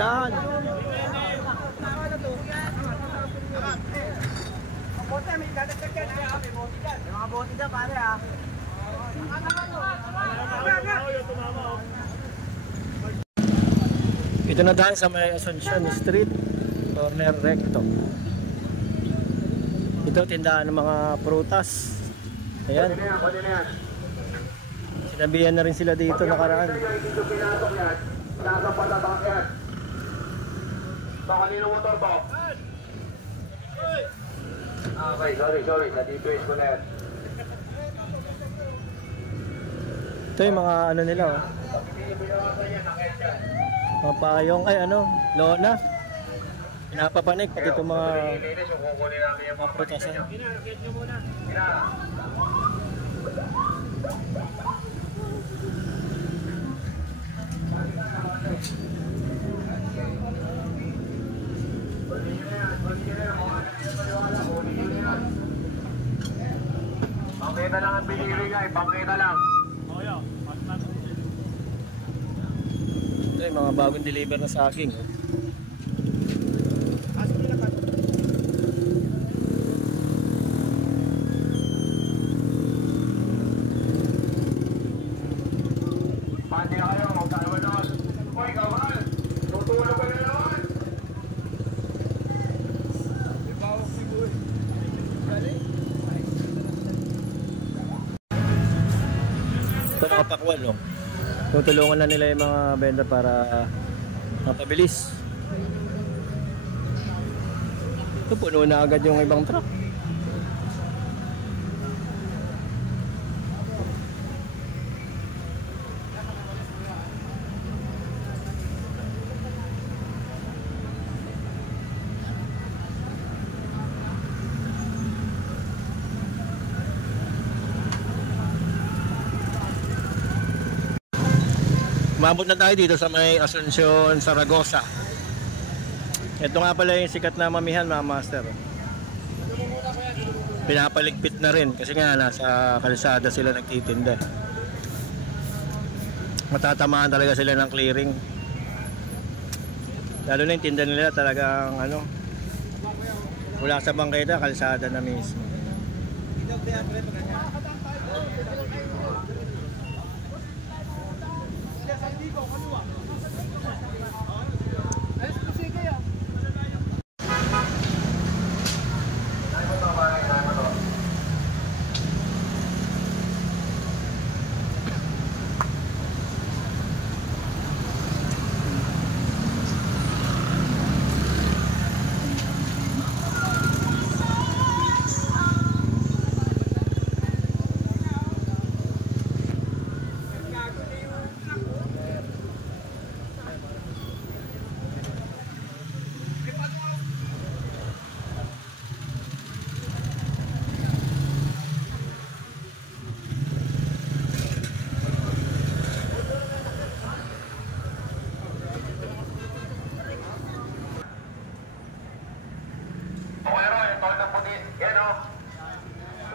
dahan. Mga bote dyan, pare ha. Ito na dahil sa may Asuncion Street, corner recto. Ito tindahan ng mga prutas. Ayan. Sinabihan na rin sila dito nakaraan. Dito pinasok yan. Nasa patabak yan. Sa kanino motor ba? Okay, sorry. Na-detrace ko na yan. Ito yung mga ano nila oh. Mga payong, ay ano, lona. Pinapapanik pati itong mga prutasan. Pangkita lang ang binili nga, pangkita lang. Ito yung mga bagong deliver na saging oh. Pati kayo, magkano naman. Uy, kamal! Tutulog ka na naman! Ito mga pakwal oh. Tutulungan na nila yung mga vendor para mapabilis. Ito puno na agad yung ibang truck. Umabot na tayo dito sa may Asuncion, Zaragoza. Ito nga pala yung sikat na mamihan mga master. Pinapaligpit na rin kasi nga nasa kalsada sila nagtitinda. Matatamaan talaga sila ng clearing. Lalo na yung tinda nila talagang ano, wala sa bangketa, kalsada na mismo.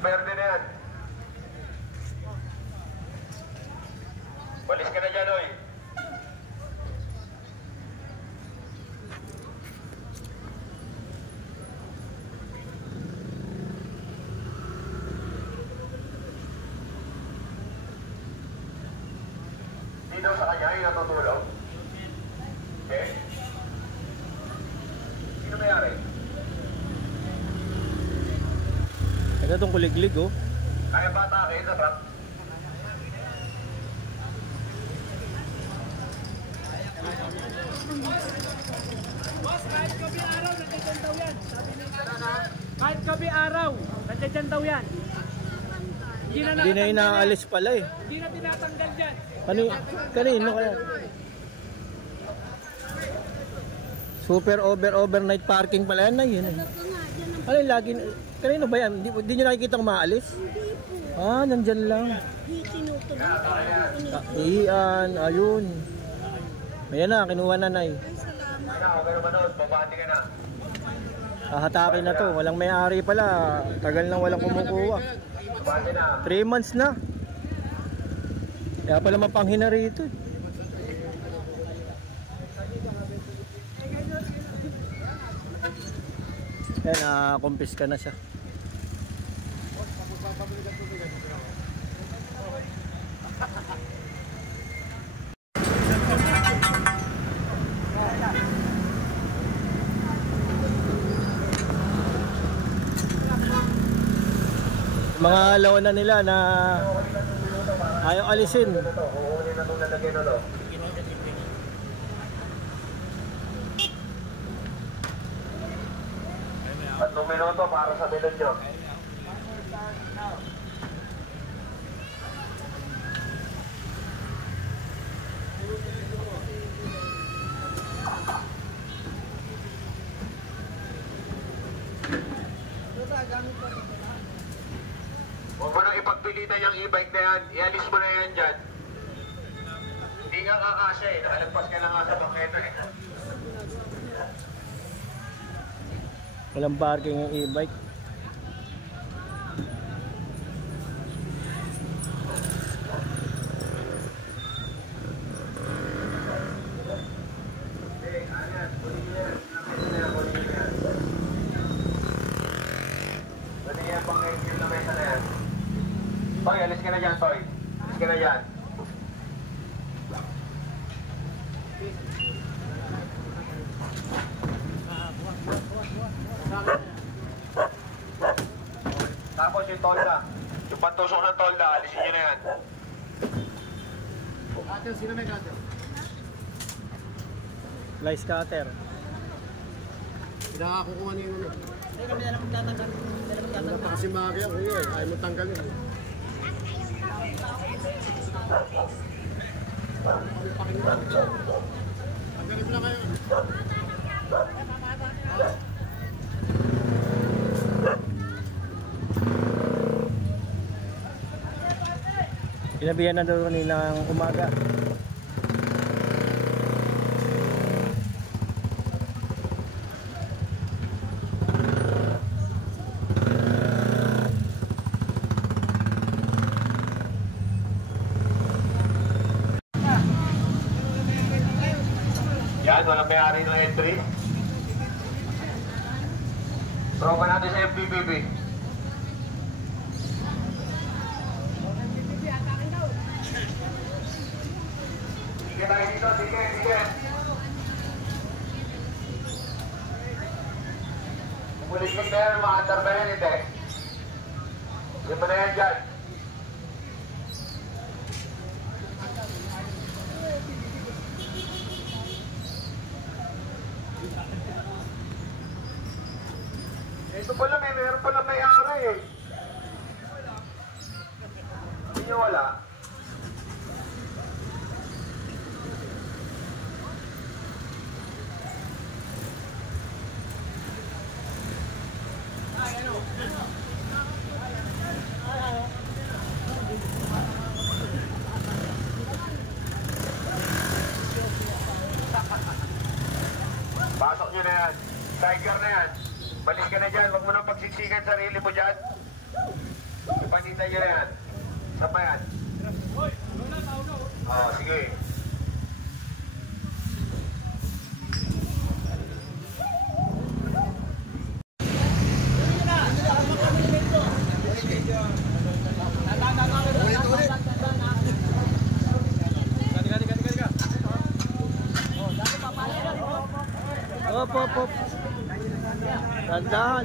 Verde na yan. Walis ka na dyan, oy. Dito sa kanya yung natutulog. Okay? Sino mayari? Ito itong kuliglig oh. Kaya ba atake sa truck? Boss, kahit gabi araw, nandiyan daw yan. Sabi ni kahit gabi araw, nandiyan daw yan. Hindi na inaalis pala eh. Hindi na tinatanggal dyan. Kanino kaya? Super overnight parking pala yan na yun eh. Ano yung lagi? Kanino ba yan? Hindi nyo nakikita kung maalis? Hindi po. Ah, nandyan lang. Iyan, ayun. Ayan na, kinuha na nay. Okay naman doon, babati ka na. Hatakin na to, walang may-ari pala. Tagal nang walang kumukuha. 3 months na. Kaya pala mapanghina rito. Yan, kumpiska na siya. Mga lawanan nila na ayaw alisin. Kukunin na itong lalagyan na to. Tatlong minuto para sa bilog nyo. Huwag mo nang ipagpilitan yung e-bike na yan. Ialis mo na yan dyan. Hindi nga kakasya eh. Nakalagpas ka na nga sa bangketa eh. Walang parking yung e-bike. Toy, alis ka na dyan, Toy. Alis ka na dyan. Tapos yung tolda. Yung pantusok ng tolda, alisin nyo na yan. Cutter, sino may cutter? Lice cutter. Hindi nakakukuha niyo yun. Hindi kami na lang magtatanggal. Wala pa kasi makakaya kuya eh. Ayaw mo tanggalin. Tanggalin mo na kayo. Pinabihan na daw nilang umaga. Yan, walang may-ari ng entry. Tropa natin sa FPPB. Sige tayo dito, sige, sige. Umulikin na yan, maandar ba yan, hindi? Hindi mo na yan dyan. Ito pala, meron pala may-ari eh. Hindi nyo wala. Pasok nyo na yan. Tiger na yan. Balik ka na dyan. Huwag mo nang pagsiksikan sarili mo dyan. Ipanita nyo na yan. Saan ba yan? Oo, sige. Op, op, op. Dandahan.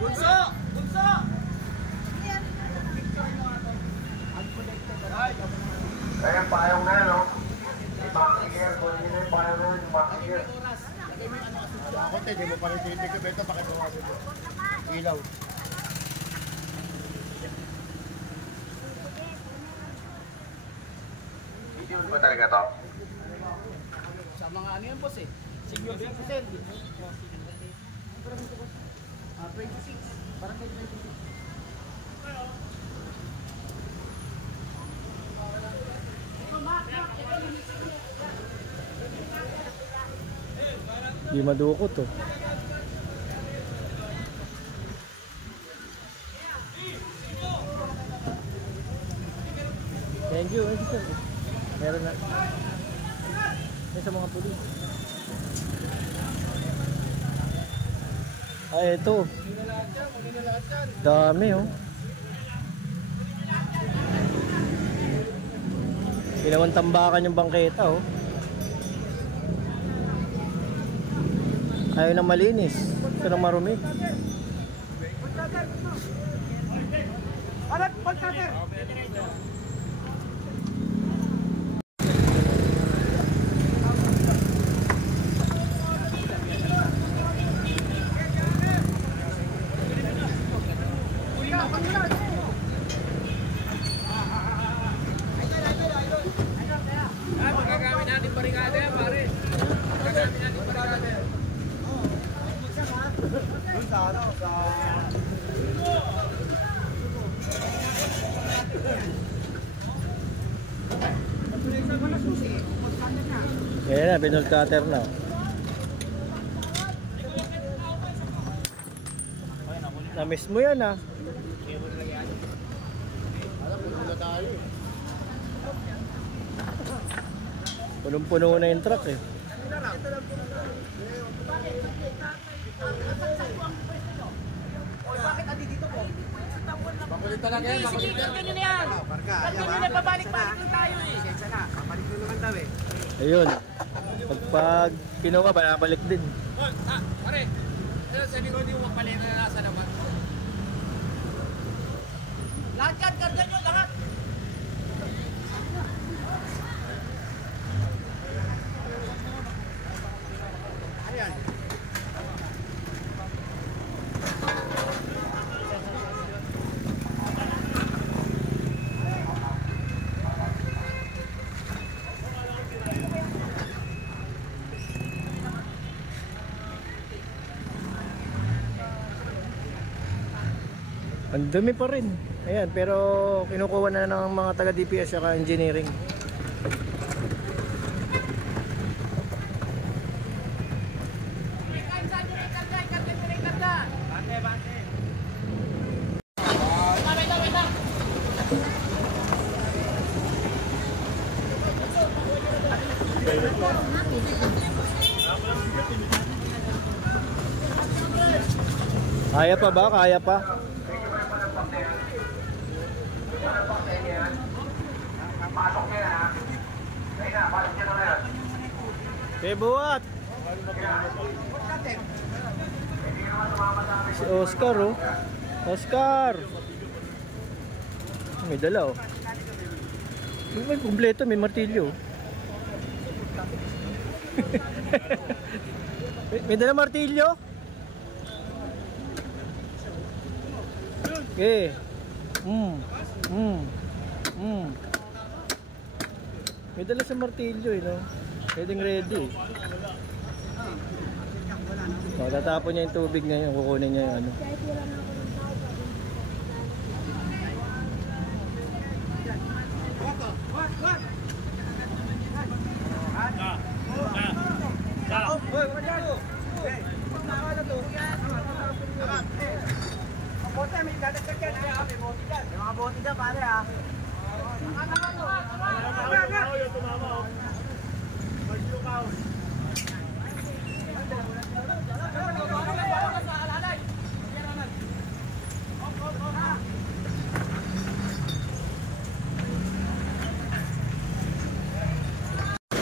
Bunso! Bunso! Kaya payong na, no? Makikir, kung hindi na yung payong na yun, makikir. Ako, hindi mo pa rin titig ko ito, pakibawasin mo. Ilaw. Video ba talaga to? Sa mga ano yan, boss eh. Senior 6%. 26. Parang 26. Di madukot to. Thank you. Meron na. Yan sa mga pulis. Ay, ito. Dami, oh. Ginawang tambakan yung bangketa, oh. Ayaw na malinis. Ito na marumi. Magagamit natin barikada yan, pare. Magagamit natin barikada yan. Ayan na, pinul cutter na. Na-miss mo yan, ah. Punong-puno na yung truck, eh. Bakit andi dito po? Bakulit talaga yan. Sige, ganyan na yan. Ganyan na, pabalik-balik lang tayo eh. Sensya na, pabalik na naman daw eh. Ayun. Pag kinuha, babalik din. Pare, sa likod yung magpalit na nasa naman. Lahat yan, karga nyo, lahat. Ayan. Ang dumi pa rin. Ayan, pero kinukuha na ng mga taga DPS at engineering. Kaya pa ba? Kaya pa? Pasok niya na. Kaya na, pasok niya na yan. Buhat! Si Oscar, oh. Oscar! May dala, oh. May kumpleto, may martilyo. May dala martilyo? Okay. May dala sa martilyo, eh, no? Ready. So, tatapon niya yung tubig ngayon, kukunin niya yung ano.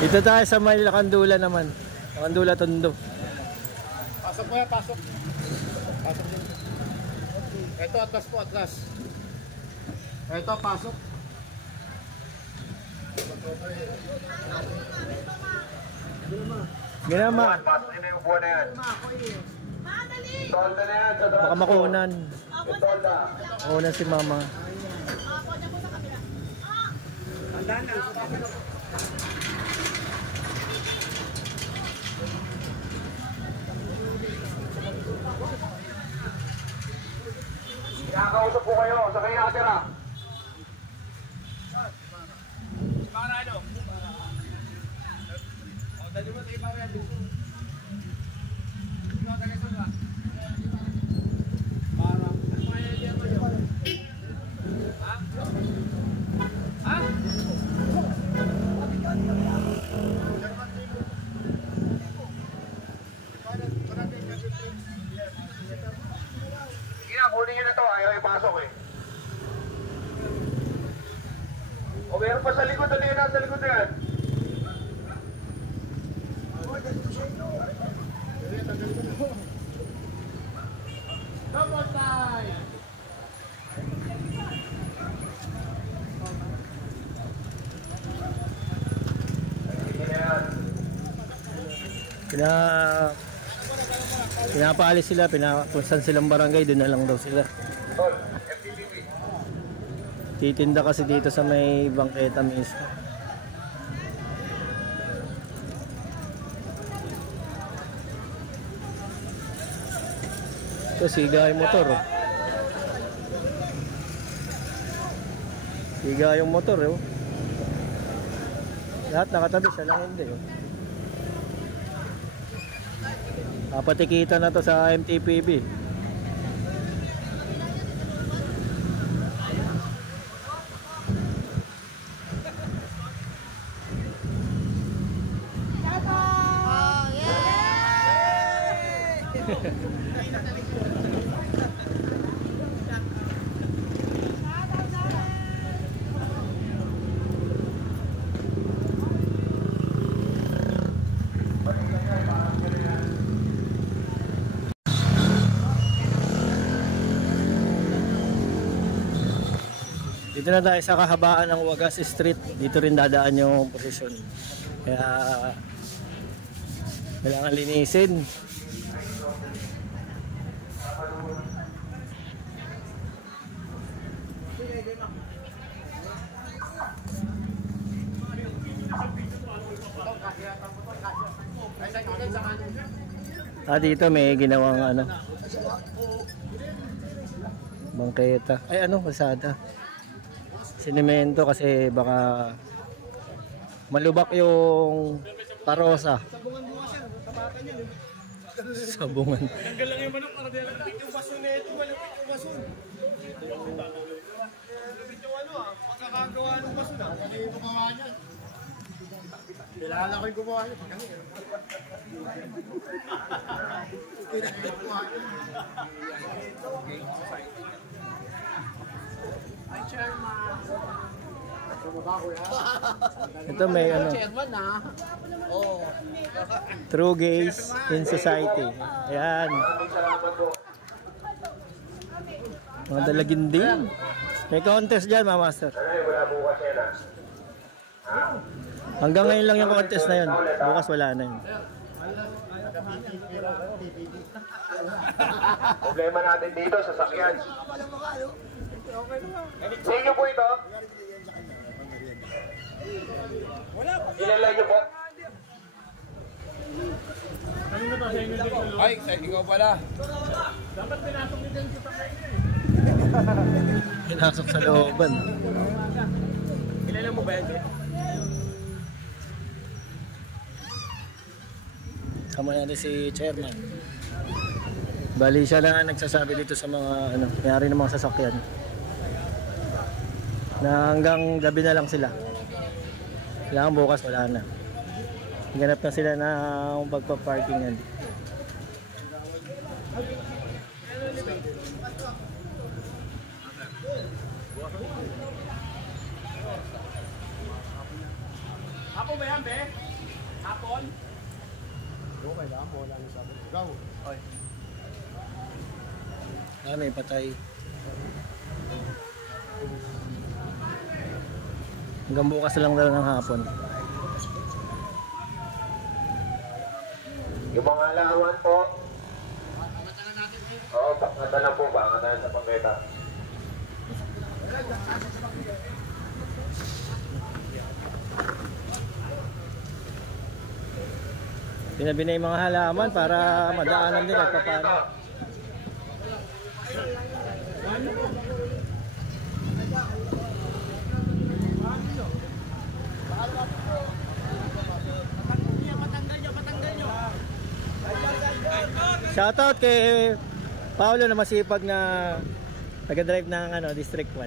Dito tayo sa may Lakandula naman. Lakandula Tondo. Pasok po yan, pasok. Pasok din. Ito, atlas po, atlas. Ito, pasok. Ginama. Pasok niya na yung buwan na yan. Tolda na yan. Baka makunan. Tolda. Makunan si mama. Kinakausap po kayo. Sa kayo nakatira. Para ano? O, dali mo tayo para ano? ayaw ipasok eh. O meron pa sa likod, ano yun nasa likod na yan? Double time! Pinapaalis sila, kung saan silang barangay, doon na lang daw sila. Tol, FTTV. Titinda kasi dito sa may bangketa mismo. Ito, siga yung motor. Oh. Siga yung motor. Oh. Lahat nakatabi, siya lang hindi. Oh. Papatikita na to sa MTPB. Dito na tayo sa kahabaan ng Wagas Street. Dito rin dadaan yung posisyon. Kaya kailangan linisin. Dito may ginawang ano, bangketa. Ay ano, kalsada. Sinemento kasi baka malubak yung parosa. Sabungan. Tanggal lang yung manok para di lang yung baso na ito, malapit yung baso. Malapit yung ano pagkakagawa ng baso na. Ano yung gumawa niyan? Kilala ko yung gumawa niyan. Ay, chairman. Ito may ano, Chairman na. Oo. True Gays in Society. Ayan. Mga dalaginding. May contest dyan, Mama Master. Wala bukas yan ah. Hanggang ngayon lang yung contest na yun. Bukas wala na yun. Problema natin dito sa sakyan. Sa inyo po ito? Ilan niyo po? Ay, sa ikaw pala. Pinasok sa looban. Kilala mo ba yan? Kasama natin si Chairman. Bali siya na nagsasabi dito sa mga ano, nangyari ng mga sasakyan. Na hanggang gabi na lang sila. Kailangan bukas wala na. Ganap na sila na pagpa-parkingan. Hapon ba yan, be? Hapon? Okay lang, wala na sabi. Go. May patay. Hanggang bukas lang daw ng hapon. Yung mga alawan po. Oo, bakata na po. Bakata na sa pangketa. Tinabi na yung mga halaman para madaanan din at paano. Shoutout kay Paolo na masipag na nag-drive ng ano, District 1.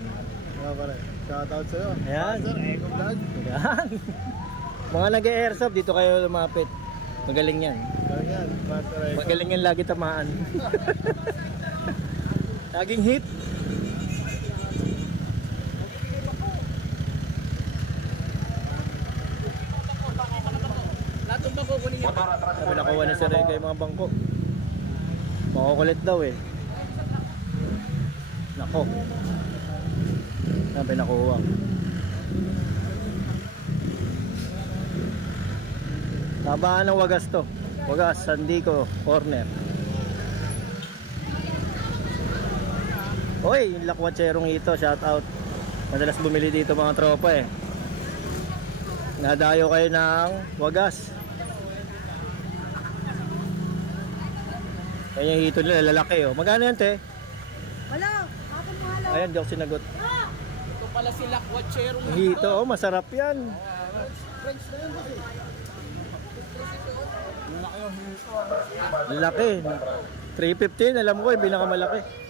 Shoutout sa'yo. Ayan. Sir, Eco Vlog. Ayan. Mga nag-airsoft dito kayo lumapit. Magaling yan. Ganyan, Master Eco. Magaling yan lagi tamaan. Laging hit. motor, atras Sabi nakuha ni Sir Rega yung mga bangko. Makukulit daw eh. Nako. Sabi nakuha. Tabaan ng wagas to. Wagas, Sandico, corner. Hoy, yung lakwatserong ito, shout out. Madalas bumili dito mga tropa eh. Nadayo kayo ng wagas. Ayan yung hito nila, lalaki oh. Magkano yan, te? Wala, hapon mo halo. Ayan, di ako sinagot. Ito pala si Lakwatcherong Yung hito, oh, masarap yan. Laki. 315, alam ko, yung pinakamalaki.